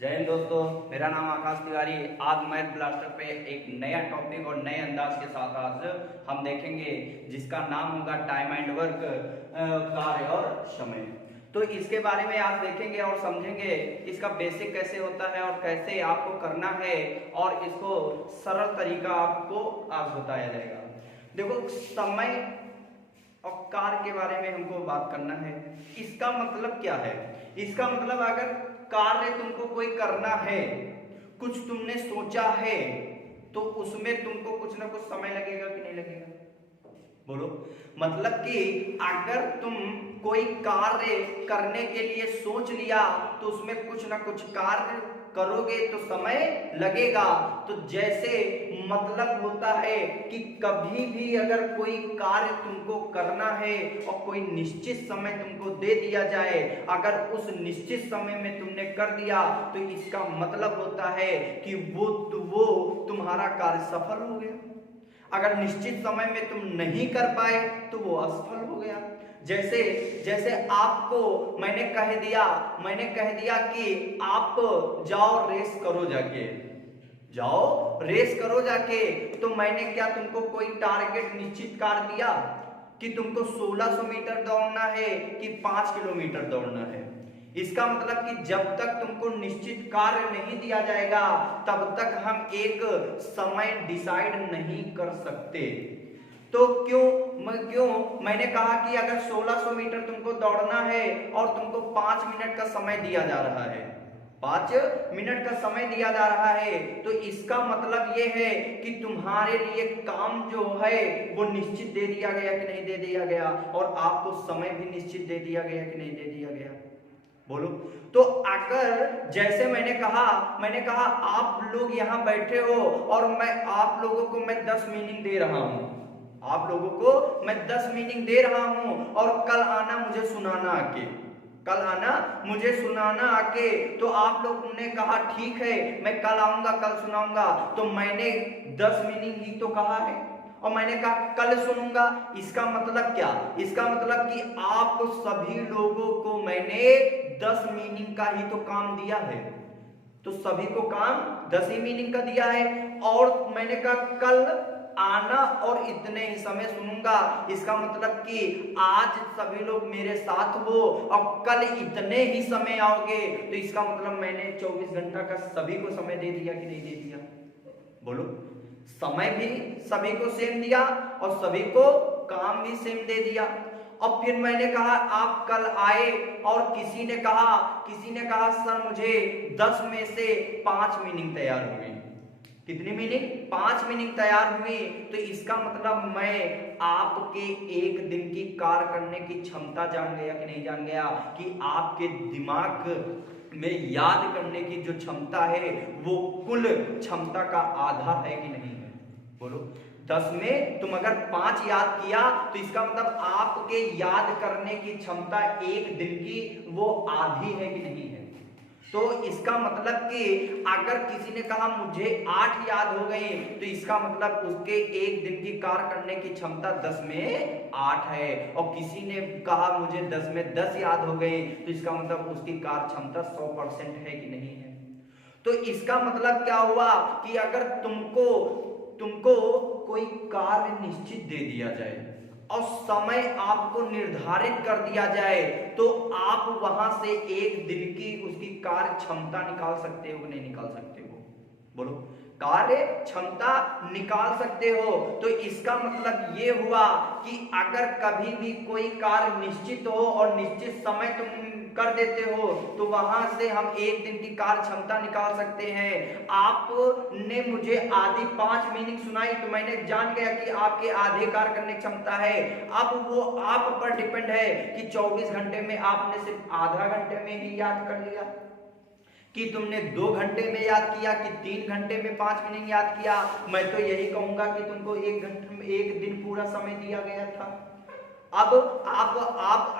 जय हिंद दोस्तों, मेरा नाम आकाश तिवारी। आज मैथ ब्लास्टर पे एक नया टॉपिक और नए अंदाज के साथ आज हम देखेंगे, जिसका नाम होगा टाइम एंड वर्क, कार्य और समय। तो इसके बारे में आज देखेंगे और समझेंगे इसका बेसिक कैसे होता है और कैसे आपको करना है, और इसको सरल तरीका आपको आज बताया जाएगा। देखो, समय और कार्य के बारे में हमको बात करना है। इसका मतलब क्या है? इसका मतलब अगर कार्य तुमको कोई करना है, कुछ तुमने सोचा है, तो उसमें तुमको कुछ ना कुछ समय लगेगा कि नहीं लगेगा? बोलो। मतलब कि अगर तुम कोई कार्य करने के लिए सोच लिया तो उसमें कुछ ना कुछ कार्य करोगे तो समय लगेगा। तो जैसे मतलब होता है कि कभी भी अगर कोई कार्य तुमको करना है और कोई निश्चित समय तुमको दे दिया जाए, अगर उस निश्चित समय में तुमने कर दिया तो इसका मतलब होता है कि वो तुम्हारा कार्य सफल हो गया। अगर निश्चित समय में तुम नहीं कर पाए तो वो असफल हो गया। जैसे आपको मैंने कह दिया कि आप जाओ रेस करो जाके, तो मैंने क्या तुमको कोई टारगेट निश्चित कर दिया कि तुमको 1600 मीटर दौड़ना है कि 5 किलोमीटर दौड़ना है? इसका मतलब कि जब तक तुमको निश्चित कार्य नहीं दिया जाएगा तब तक हम एक समय डिसाइड नहीं कर सकते। तो क्यों मैंने कहा कि अगर 1600 मीटर तुमको दौड़ना है और तुमको 5 मिनट का समय दिया जा रहा है, 5 मिनट का समय दिया जा रहा है, तो इसका मतलब ये है कि तुम्हारे लिए काम जो है वो निश्चित दे दिया गया कि नहीं दे दिया गया, और आपको समय भी निश्चित दे दिया गया कि नहीं दे दिया गया? बोलो। तो अगर जैसे मैंने कहा आप लोग यहाँ बैठे हो और मैं आप लोगों को 10 मीनिंग दे रहा हूं, और कल आना मुझे सुनाना आके, तो आप लोगों ने कहा ठीक है मैं कल आऊंगा, कल सुनाऊंगा। तो मैंने 10 मीनिंग ही तो कहा है और मैंने कहा कल सुनूंगा। इसका मतलब क्या? इसका मतलब कि आप सभी लोगों को मैंने 10 मीनिंग का ही तो काम दिया है, तो सभी को काम 10 ही मीनिंग का दिया है। और मैंने कहा कल आना और इतने ही समय सुनूंगा। इसका मतलब कि आज सभी लोग मेरे साथ हो और कल इतने ही समय आओगे, तो इसका मतलब मैंने 24 घंटा का सभी को समय दे दिया कि नहीं दे दिया? बोलो। समय भी सभी को सेम दिया और सभी को काम भी सेम दे दिया। अब फिर मैंने कहा आप कल आए और किसी ने कहा सर मुझे 10 में से 5 मीनिंग तैयार हुई। कितनी मीनिंग? 5 मीनिंग तैयार हुई। तो इसका मतलब मैं आपके एक दिन की कार्य करने की क्षमता जान गया कि नहीं जान गया, कि आपके दिमाग में याद करने की जो क्षमता है वो कुल क्षमता का आधा है कि नहीं है? बोलो। 10 में तुम अगर 5 याद किया तो इसका मतलब आपके याद करने की क्षमता एक दिन की वो आधी है कि नहीं है? तो इसका मतलब कि अगर किसी ने कहा मुझे 8 याद हो गए, तो इसका मतलब उसके एक दिन की कार्य करने की क्षमता 10 में 8 है। और किसी ने कहा मुझे 10 में 10 याद हो गए, तो इसका मतलब उसकी कार्य क्षमता 100% है कि नहीं है? तो इसका मतलब क्या हुआ कि अगर तुमको कोई कार्य निश्चित दे दिया जाए और समय आपको निर्धारित कर दिया जाए, तो आप वहां से एक दिन की उसकी कार्य क्षमता निकाल सकते हो कि नहीं निकाल सकते हो? बोलो। कार्य क्षमता निकाल सकते हो। तो इसका मतलब ये हुआ कि अगर कभी भी कोई कार्य निश्चित हो और निश्चित समय तुम कर देते हो, तो वहां से हम एक दिन की कार्य क्षमता निकाल सकते हैं। आपने मुझे आधी 5 मीनिंग सुनाई तो मैंने जान गया कि आपके आधे कार्य करने की क्षमता है। अब वो आप पर डिपेंड है कि 24 घंटे में आपने सिर्फ आधा घंटे में ही याद कर लिया, कि तुमने 2 घंटे में याद किया, कि 3 घंटे में 5 मीनिंग याद किया। मैं तो यही कहूंगा कि तुमको 1 घंटे में 1 दिन पूरा समय दिया गया था। अब आप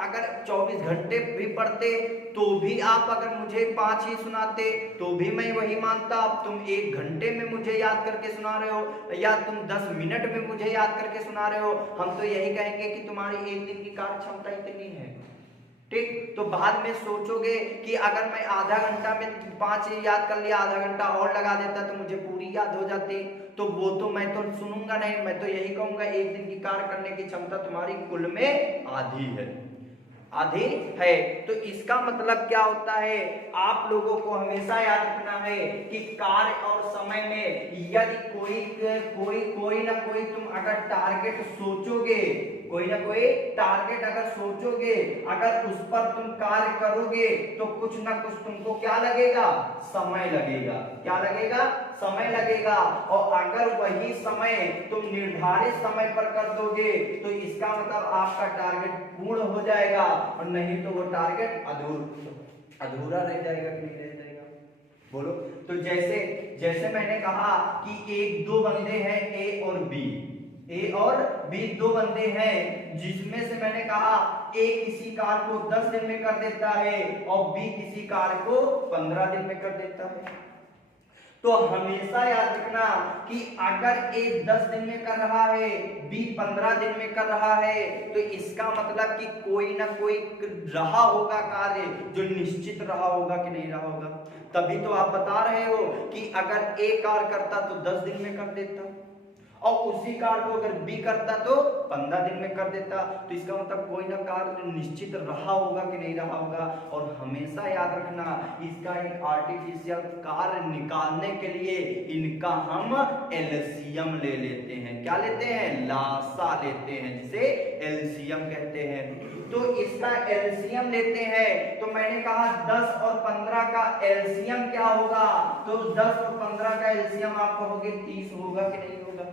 अगर 24 घंटे भी पढ़ते तो भी आप अगर मुझे 5 ही सुनाते तो भी मैं वही मानता। अब तुम 1 घंटे में मुझे याद करके सुना रहे हो या तुम 10 मिनट में मुझे याद करके सुना रहे हो, हम तो यही कहेंगे कि तुम्हारी एक दिन की कार्य क्षमता इतनी है। ठीक। तो बाद में सोचोगे कि अगर मैं आधा घंटा में 5 याद कर लिया, आधा घंटा और लगा देता तो मुझे पूरी याद हो जाती, तो वो तो मैं तो सुनूंगा नहीं। मैं तो यही कहूंगा एक दिन की कार्य करने की क्षमता तुम्हारी कुल में आधी है, आधी है। तो इसका मतलब क्या होता है, आप लोगों को हमेशा याद रखना है कि कार्य और समय में यदि कोई ना कोई तुम अगर टारगेट सोचोगे, कोई ना कोई टारगेट अगर सोचोगे, अगर उस पर तुम कार्य करोगे तो कुछ ना कुछ तुमको क्या लगेगा, समय लगेगा। क्या लगेगा, समय लगेगा। और अगर वही समय तुम निर्धारित समय पर कर दोगे तो इसका मतलब आपका टारगेट पूर्ण हो जाएगा, और नहीं तो वो टारगेट अधूरा रह जाएगा कि नहीं रह जाएगा, बोलो। तो जैसे मैंने कहा कि एक दो बंदे हैं ए और बी दो बंदे हैं, जिसमें से मैंने कहा ए किसी कार्य को 10 दिन में कर देता है और बी किसी कार्य को 15 दिन में कर देता है। तो हमेशा याद रखना कि अगर ए 10 दिन में कर रहा है, बी 15 दिन में कर रहा है, तो इसका मतलब कि कोई ना कोई रहा होगा कार्य जो निश्चित रहा होगा कि नहीं रहा होगा। तभी तो आप बता रहे हो कि अगर ए कार्य करता तो 10 दिन में कर देता, और उसी कार्य को अगर बी करता तो 15 दिन में कर देता। तो इसका मतलब कोई ना कार्य निश्चित रहा होगा कि नहीं रहा होगा। और हमेशा याद रखना, इसका एक आर्टिफिशियल कार्य निकालने के लिए इनका हम एलसीएम ले लेते हैं। क्या लेते हैं, लासा लेते हैं, जिसे एलसीएम कहते हैं। तो इसका एलसीएम लेते हैं, तो मैंने कहा 10 और 15 का एलसीएम क्या होगा, तो 10 और 15 का एलसीएम आप कहोगे 30 होगा कि नहीं होगा।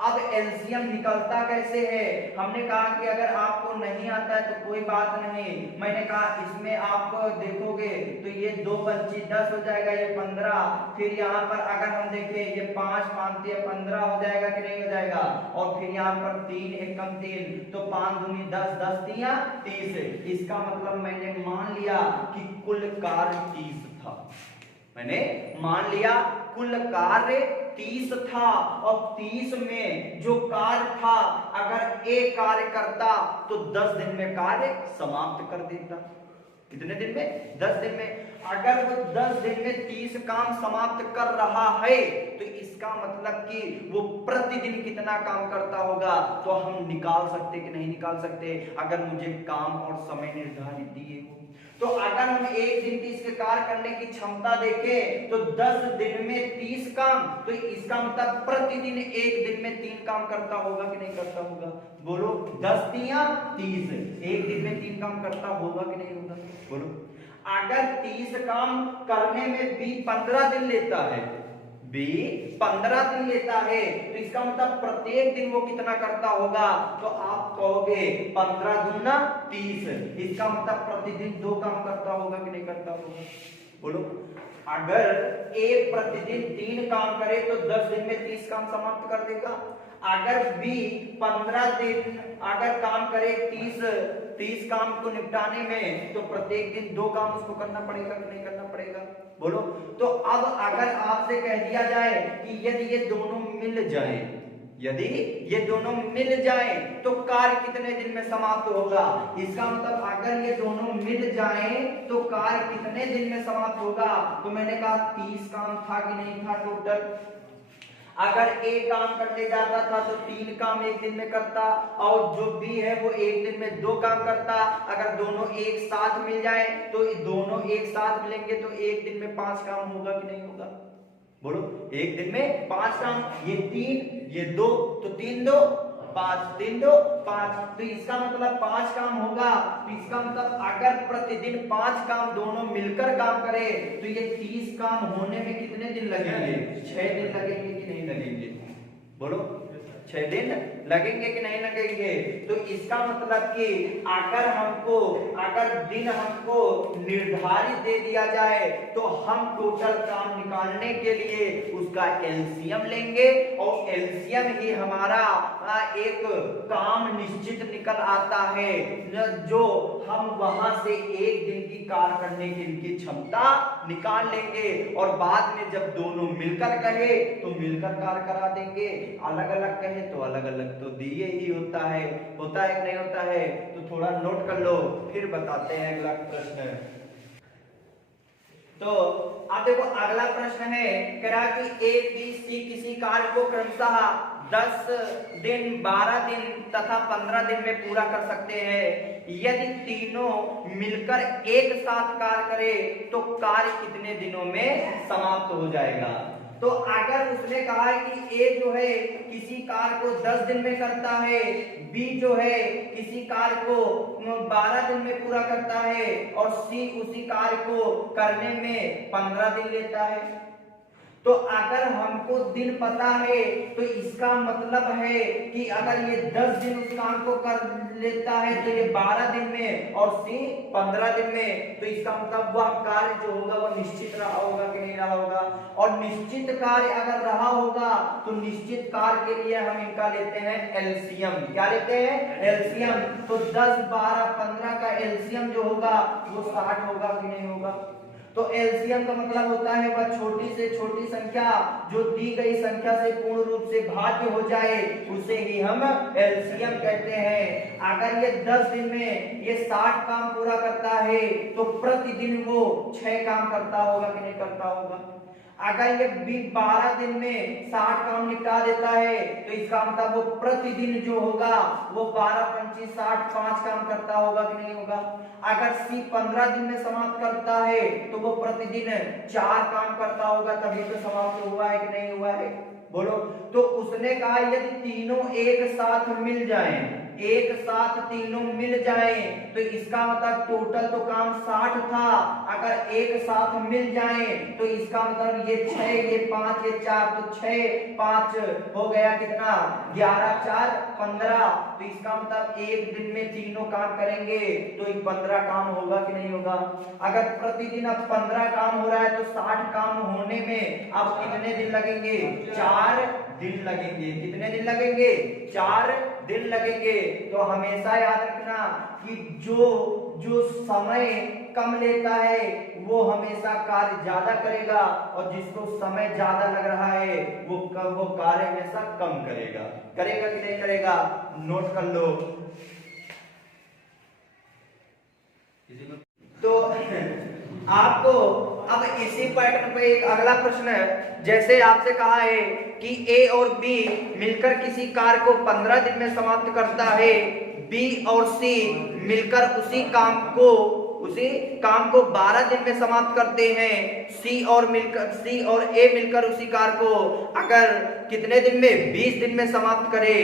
अब एलसीएम निकलता कैसे है, हमने कहा कि अगर आपको नहीं आता है तो कोई बात नहीं, मैंने कहा इसमें आप देखोगे तो ये 2 25 10 हो जाएगा, ये 15, फिर यहाँ पर अगर हम देखें ये 5 5 15 हो जाएगा कि नहीं हो जाएगा, और फिर यहाँ पर 3 एकम 3, तो 5 दूनी 10 10 तिया 30। इसका मतलब मैंने मान लिया कि कुल कार्य 30 था, मैंने मान लिया कुल कार्य 30 था, और 30 में जो कार्य था अगर एक कार्य करता तो 10 दिन में कार्य समाप्त कर देता। कितने दिन में, 10 दिन में। अगर वो 10 दिन में 30 काम समाप्त कर रहा है तो इसका मतलब कि वो प्रतिदिन कितना काम करता होगा, तो हम निकाल सकते कि नहीं निकाल सकते, अगर मुझे काम और समय निर्धारित दिए हो। तो अगर हम एक दिन 30 के कार्य करने की क्षमता देखें तो 10 दिन में 30 काम, तो इसका मतलब प्रतिदिन एक दिन में 3 काम करता होगा कि नहीं करता होगा, बोलो। 10 तिया 30, एक दिन में 3 काम करता होगा कि नहीं होगा, बोलो। अगर 30 काम करने में बी 15 दिन लेता है, बी 15 दिन लेता है, तो इसका मतलब प्रत्येक दिन वो कितना करता होगा, तो आप कहोगे 15 दूना 30, इसका मतलब प्रतिदिन 2 काम करता होगा कि नहीं करता होगा, बोलो। अगर ए प्रतिदिन 3 काम करे तो 10 दिन में 30 काम समाप्त कर देगा। अगर बी 15 दिन अगर काम करे 30 काम को निपटाने में, तो प्रत्येक दिन 2 काम उसको करना पड़ेगा कि नहीं करना पड़ेगा, बोलो। तो अब अगर आपसे कह दिया जाए कि यदि ये दोनों मिल जाए, यदि ये दोनों मिल जाए तो कार्य कितने दिन में समाप्त होगा, इसका मतलब अगर ये दोनों मिल जाए तो कार्य कितने दिन में समाप्त होगा। तो मैंने कहा 30 काम था कि नहीं था टोटल। अगर एक काम करने जाता था तो 3 काम एक दिन में करता, और जो बी है वो एक दिन में 2 काम करता। अगर दोनों एक साथ मिल जाए तो दोनों एक साथ मिलेंगे तो एक दिन में 5 काम होगा कि नहीं होगा, बोलो। एक दिन में 5 काम, ये 3 ये 2, तो 3 2 5, 3 2 5, तो इसका मतलब 5 काम होगा। तो इसका मतलब अगर प्रतिदिन 5 काम दोनों मिलकर काम करे तो ये 30 काम होने में कितने दिन लगेंगे, 6 दिन लगेंगे कि नहीं लगेंगे, बोलो। 6 दिन लगेंगे कि नहीं लगेंगे। तो इसका मतलब कि अगर दिन हमको निर्धारित दे दिया जाए तो हम टोटल काम निकालने के लिए उसका एलसीएम लेंगे, और एलसीएम ही हमारा एक काम निश्चित निकल आता है, जो हम वहां से एक दिन की कार्य करने की क्षमता निकाल लेंगे, और बाद में जब दोनों मिलकर कहे तो मिलकर कार्य करा देंगे, अलग अलग कहे तो अलग अलग तो दिए ही होता है कि नहीं होता है? तो थोड़ा नोट कर लो, फिर बताते हैं अगला प्रश्न। तो आप देखो अगला प्रश्न है, कह रहा कि ए बी सी किसी कार्य को क्रमशः 10 दिन, 12 दिन तथा 15 दिन में पूरा कर सकते हैं। यदि तीनों मिलकर एक साथ कार्य करे तो कार्य कितने दिनों में समाप्त हो जाएगा? तो अगर उसने कहा है कि ए जो है किसी कार्य को 10 दिन में करता है, बी जो है किसी कार्य को 12 दिन में पूरा करता है और सी उसी कार्य को करने में 15 दिन लेता है, तो अगर हमको दिन पता है तो इसका मतलब है कि अगर ये 10 दिन उस काम को कर लेता है तो ये 12 दिन में और सी 15 दिन में, तो इसका मतलब वह कार्य जो होगा वह निश्चित रहा होगा कि नहीं रहा होगा? और निश्चित कार्य अगर रहा होगा तो निश्चित कार्य के लिए हम इनका लेते हैं एलसीएम। क्या लेते हैं? एलसीएम। तो 10, 12, 15 का एलसीएम जो होगा वो 60 होगा कि नहीं होगा? तो एलसीएम का मतलब होता है वह छोटी से छोटी संख्या जो दी गई संख्या से पूर्ण रूप से भाज्य हो जाए, उसे ही हम एलसीएम कहते हैं। अगर ये 10 दिन में ये 60 काम पूरा करता है तो प्रतिदिन वो 6 काम करता होगा कि नहीं करता होगा? अगर ये 12 दिन में 60 काम निपटा देता है तो इसका मतलब वो प्रतिदिन जो होगा वो 12, 25, 60, 5 काम करता होगा कि नहीं होगा? अगर सी 15 दिन में समाप्त करता है तो वो प्रतिदिन 4 काम करता होगा, तभी तो समाप्त हुआ है कि नहीं हुआ है? बोलो। तो उसने कहा यदि तीनों एक साथ मिल जाएं, एक साथ तीनों मिल जाएं, तो इसका मतलब टोटल तो काम 60 था, अगर एक साथ मिल जाएं तो इसका मतलब ये 6, ये 5, ये 4, तो 6, 5 हो गया कितना? 11, 4, 15। तो इसका मतलब एक दिन में तीनों काम करेंगे तो 15 काम होगा कि नहीं होगा? अगर प्रतिदिन अब 15 काम हो रहा है तो 60 काम होने में अब कितने दिन लगेंगे? 4 दिन लगेंगे। कितने दिन लगेंगे? 4 दिन लगेंगे। तो हमेशा याद रखना कि जो समय कम लेता है वो हमेशा कार्य ज्यादा करेगा, और जिसको समय ज्यादा लग रहा है वो कार्य हमेशा कम करेगा। करेगा कि नहीं करेगा? नोट कर लो। तो आपको अब इसी पैटर्न पे एक अगला प्रश्न है, जैसे आपसे कहा है कि ए और बी मिलकर किसी कार्य को 15 दिन में समाप्त करता है, बी और सी मिलकर उसी काम को 12 दिन में समाप्त करते हैं, सी और ए मिलकर उसी कार्य को अगर कितने दिन में? 20 दिन में समाप्त करे,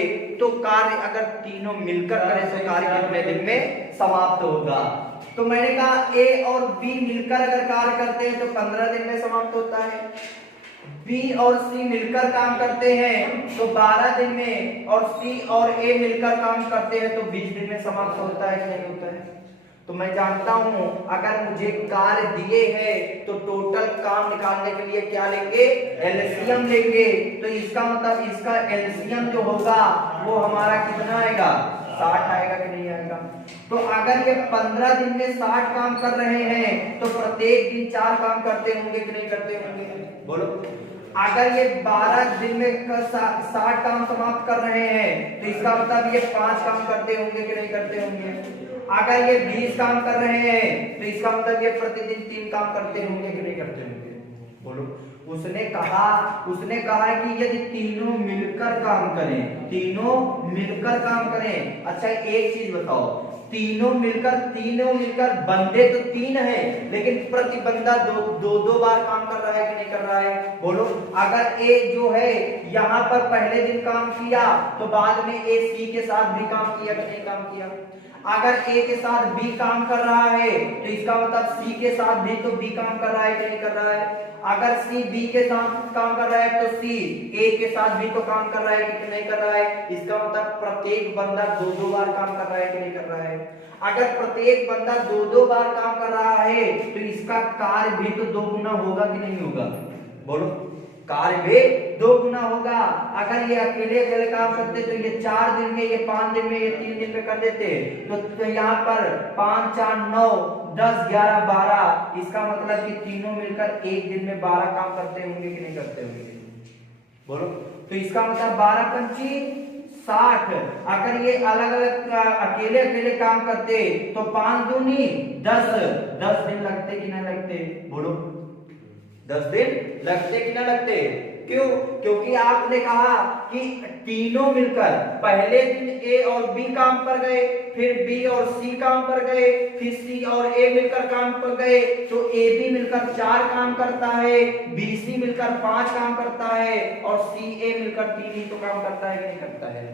तो कार्य अगर तीनों मिलकर करें तो कार्य कितने दिन में समाप्त होगा? तो मैंने कहा ए और बी मिलकर अगर कार्य करते हैं तो 15 दिन में समाप्त होता है, बी और सी मिलकर काम करते हैं तो 12 दिन में, और सी और ए मिलकर काम करते हैं तो 20 दिन में समाप्त होता है कि नहीं होता है? तो मैं जानता हूं अगर मुझे कार्य दिए हैं तो टोटल काम निकालने के लिए क्या लेंगे? एलसीएम लेंगे। तो इसका मतलब इसका एलसीएम जो होगा वो हमारा कितना आएगा? 60 आएगा कि नहीं आएगा? तो अगर ये 15 दिन में 60 काम कर रहे हैं तो प्रत्येक दिन 4 काम करते होंगे कि नहीं करते होंगे? बोलो। अगर ये 12 दिन में 60 काम समाप्त कर रहे हैं तो इसका मतलब ये 5 काम करते होंगे कि नहीं करते होंगे? अगर ये 20 काम कर रहे हैं तो इसका मतलब ये प्रतिदिन 3 काम करते होंगे कि नहीं करते होंगे? बोलो। उसने कहा कि यदि तीनों मिलकर काम करें, अच्छा एक चीज बताओ, तीनों मिलकर बंदे तो 3 है, लेकिन प्रति बंदा दो बार काम कर रहा है कि नहीं कर रहा है? बोलो। अगर ए जो है यहाँ पर पहले दिन काम किया तो बाद में ए सी के साथ भी काम किया कि नहीं काम किया? अगर ए के साथ बी काम कर रहा है तो इसका मतलब सी के साथ भी तो बी काम कर रहा है कि नहीं कर रहा है? अगर सी बी के साथ काम कर रहा है तो सी ए के साथ भी तो काम कर रहा है कि नहीं कर रहा है? इसका मतलब प्रत्येक बंदा 2 बार काम कर रहा है कि नहीं कर रहा है? अगर प्रत्येक बंदा 2 बार काम कर रहा है तो इसका कार्य भी तो 2 गुना होगा कि नहीं होगा? बोलो। कार्य भी 2 गुना होगा। अगर ये अकेले काम करते तो ये 4 दिन में, ये 5 दिन में, ये 3 दिन में कर देते, तो यहाँ पर 5, 4, 9, 10, 11, 12, इसका मतलब कि तीनों मिलकर एक दिन में 12 काम करते होंगे कि नहीं करते होंगे? बोलो। तो इसका मतलब 12 पंची 60। अगर ये अलग अलग अकेले अकेले काम करते तो 5 दूनी 10, 10 दिन लगते कि ना लगते? बोलो, 10 दिन लगते कि ना लगते? क्यों? क्योंकि आपने कहा कि तीनों मिलकर पहले दिन ए और बी काम पर गए, फिर बी और सी काम पर गए, फिर सी और ए मिलकर काम पर गए, तो ए बी मिलकर 4 काम करता है, बी सी मिलकर 5 काम करता है और सी ए मिलकर 3 ही तो काम करता है कि नहीं करता है?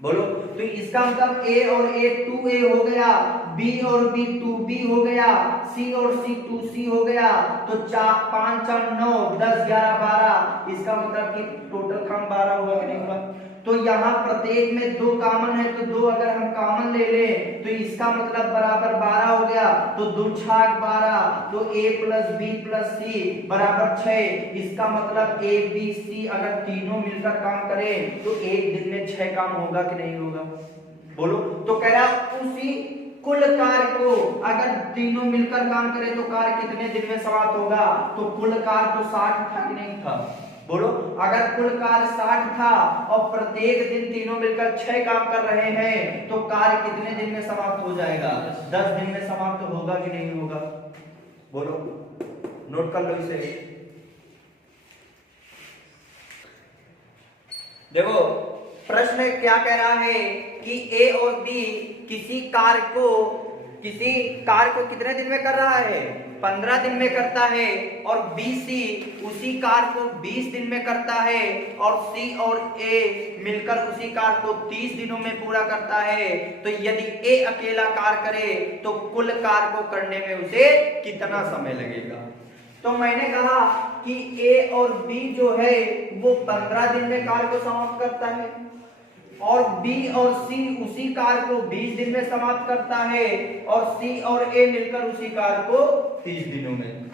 बोलो, तो इसका मतलब A और A 2A हो गया, B और B 2B हो गया, C और C 2C हो गया, तो 4 5 4 9 10 11 12, इसका मतलब कि टोटल काम 12 हुआ कि नहीं हुआ? तो यहाँ प्रत्येक में 2 कॉमन है, तो 2 अगर हम कॉमन ले लें तो इसका मतलब बराबर 12 हो गया, तो 2 छाक 12, तो A plus B plus C बराबर 6। इसका मतलब A B C अगर तीनों मिलकर काम करें तो एक दिन में 6 काम होगा कि नहीं होगा? बोलो, तो कह रहा उसी कुल कार्य को अगर तीनों मिलकर काम करें तो कार्य कितने दिन में समाप्त होगा? तो कुल कार्य तो 60 था कि नहीं था? बोलो, अगर कुल कार्य 60 था और प्रत्येक दिन तीनों मिलकर 6 काम कर रहे हैं तो कार्य कितने दिन में समाप्त हो जाएगा? 10 दिन में समाप्त होगा कि नहीं होगा? बोलो, नोट कर लो इसे। देखो, प्रश्न क्या कह रहा है कि ए और बी किसी कार्य को कितने दिन में कर रहा है? 15 दिन में करता है, और बी सी उसी कार्य को 20 दिन में करता है, और सी और ए मिलकर उसी कार्य को 30 दिनों में पूरा करता है। तो यदि ए अकेला कार्य करे तो कुल कार्य को करने में उसे कितना समय लगेगा? तो मैंने कहा कि ए और बी जो है वो 15 दिन में कार्य को समाप्त करता है, और B और C उसी कार्य को 20 दिन में समाप्त करता है, और C और A मिलकर उसी कार्य को 30 दिनों में।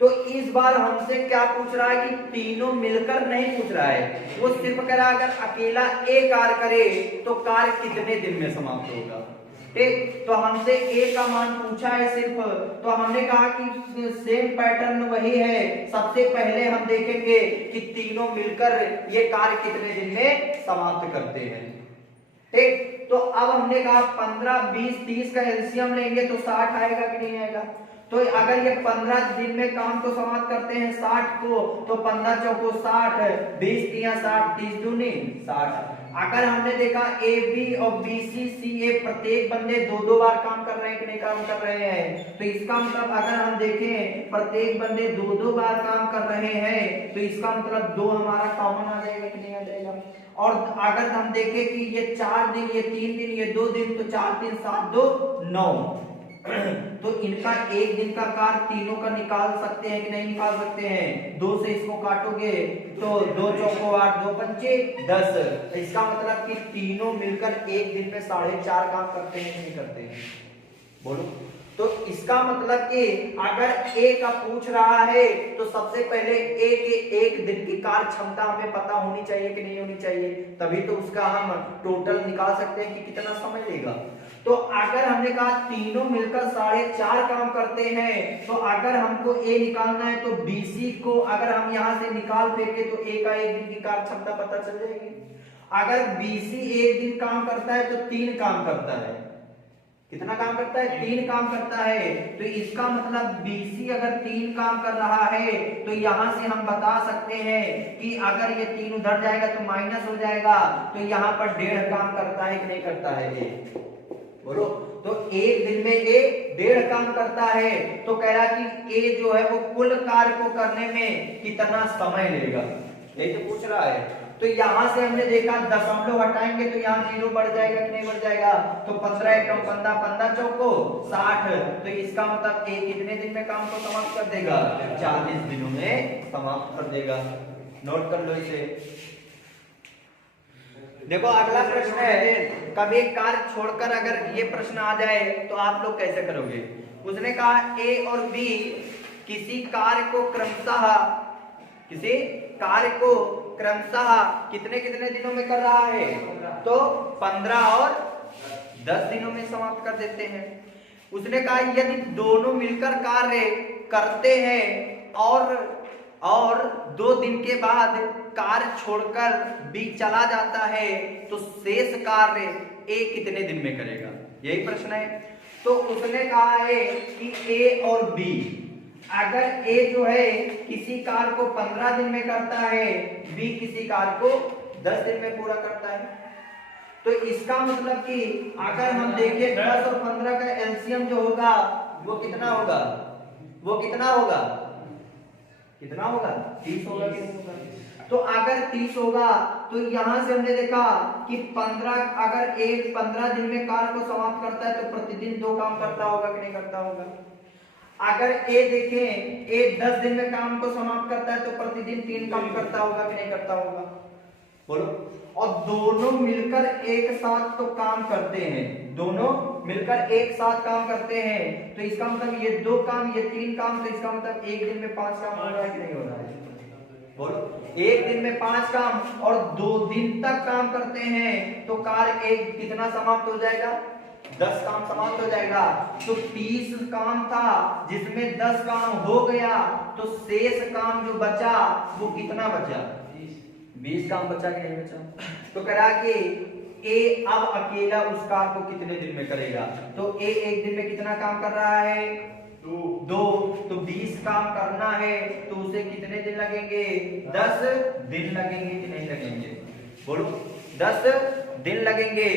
तो इस बार हमसे क्या पूछ रहा है कि तीनों मिलकर नहीं पूछ रहा है, वो सिर्फ कह रहा है अगर अकेला A कार्य करे तो कार्य कितने दिन में समाप्त होगा। ठीक, तो हमसे A का मान पूछा है सिर्फ, तो हमने कहा कि सेम पैटर्न वही है। सबसे पहले हम देखेंगे कि तीनों मिलकर ये कार्य कितने दिन में समाप्त करते हैं। ठीक, तो अब हमने कहा 15 20 30 का एलसीएम लेंगे तो 60 आएगा कि नहीं आएगा? तो अगर ये 15 दिन में काम को समाप्त करते हैं 60 को, तो 15 चौको 60, 20 तिया 60, 30 दूनी 60। अगर हमने देखा ए बी और बी सी सी ए प्रत्येक बंदे 2-2 बार काम कर रहे हैं कि नहीं काम कर रहे हैं, तो इसका मतलब अगर हम देखें प्रत्येक बंदे 2-2 बार काम कर रहे हैं तो इसका मतलब 2 हमारा कॉमन आ जाएगा कि नहीं आ जाएगा? और अगर हम देखें कि ये 4 दिन, ये 3 दिन, ये 2 दिन, तो 4 3 7 2 9, तो इनका एक दिन का कार्य तीनों का निकाल सकते हैं कि नहीं निकाल सकते हैं? 2 से इसको काटोगे तो 2 चौको 8, 2 पंचे 10। इसका मतलब कि तीनों मिलकर एक दिन में 4.5 काम करते हैं नहीं करते हैं? बोलो, तो इसका मतलब कि अगर ए का पूछ रहा है तो सबसे पहले ए के एक दिन की कार्य क्षमता हमें पता होनी चाहिए कि नहीं होनी चाहिए, तभी तो उसका हम टोटल निकाल सकते हैं कि कितना समय लेगा। तो अगर हमने कहा तीनों मिलकर 4.5 काम करते हैं, तो अगर हमको ए निकालना है तो बीसी को अगर हम यहां से निकाल फेंके तो ए का एक दिन की कार्य क्षमता पता चल जाएगी। अगर बीसी एक दिन काम करता है तो 3 काम करता है। कितना काम करता है? 3 काम करता है। तो इसका मतलब BC अगर 3 काम कर रहा है तो यहां से हम बता सकते हैं कि अगर ये 3 उधर जाएगा तो माइनस हो जाएगा, तो यहां पर 1.5 काम करता है कि नहीं करता है? ये बोलो, तो एक दिन में ए 1.5 काम करता है। तो कह रहा कि ए जो है वो कुल कार्य को करने में कितना समय लेगा, यही तो पूछ रहा है। तो यहां से हमने देखा दशमलव हटाएंगे तो यहाँ 0 बढ़ जाएगा कि नहीं बढ़ जाएगा? तो 15 एकम 15, 15 चौको 60। तो इसका मतलब ए कितने दिन में काम को समाप्त कर देगा? 40 दिनों में समाप्त कर देगा। नोट कर लो इसे। देखो अगला प्रश्न है, कभी कार्य छोड़कर अगर ये प्रश्न आ जाए तो आप लोग कैसे करोगे? उसने कहा ए और बी किसी कार्य को क्रमशः कितने कितने दिनों में कर रहा है? तो 15 और 10 दिनों में समाप्त कर देते हैं। उसने कहा यदि दोनों मिलकर कार्य करते हैं और और 2 दिन के बाद कार्य छोड़कर बी चला जाता है तो शेष कार्य ए कितने दिन में करेगा, यही प्रश्न है। तो उसने कहा है कि ए और बी, अगर ए जो है किसी कार्य को 15 दिन में करता है, बी किसी कार्य को 10 दिन में पूरा करता है। तो इसका मतलब कि अगर हम देखें 10 और 15 का एलसीएम जो होगा वो कितना होगा, वो कितना होगा, कितना होगा, 30 होगा कि नहीं होगा। तो अगर 30 होगा तो यहां से हमने देखा कि 15, अगर एक 15 दिन में कार्य को समाप्त करता है तो प्रतिदिन 2 काम करता होगा कि नहीं करता होगा। अगर ए देखें ए 10 दिन में काम को समाप्त करता है तो प्रतिदिन 3 काम करता होगा कि नहीं करता होगा, बोलो। और दोनों मिलकर एक साथ तो काम करते हैं, दोनों मिलकर एक साथ काम करते हैं, तो इसका मतलब ये 2 काम, ये 3 काम, तो इसका मतलब एक दिन में 5 काम हो रहा है कि नहीं हो रहा है, बोलो। एक दिन में 5 काम और 2 दिन तक काम करते हैं तो कार्य एक कितना समाप्त हो जाएगा, 10 काम समाप्त हो जाएगा। तो 30 काम था जिसमें 10 काम हो गया, तो शेष काम जो बचा वो कितना बचा, 20 काम बचा कि नहीं बचा। तो करा कि ए अब अकेला उस काम को कितने दिन में करेगा, तो ए एक दिन में कितना काम कर रहा है, 2, तो 20 काम करना है तो उसे कितने दिन लगेंगे, 10 दिन लगेंगे कि नहीं लगेंगे, बोलो 10 दिन लगेंगे।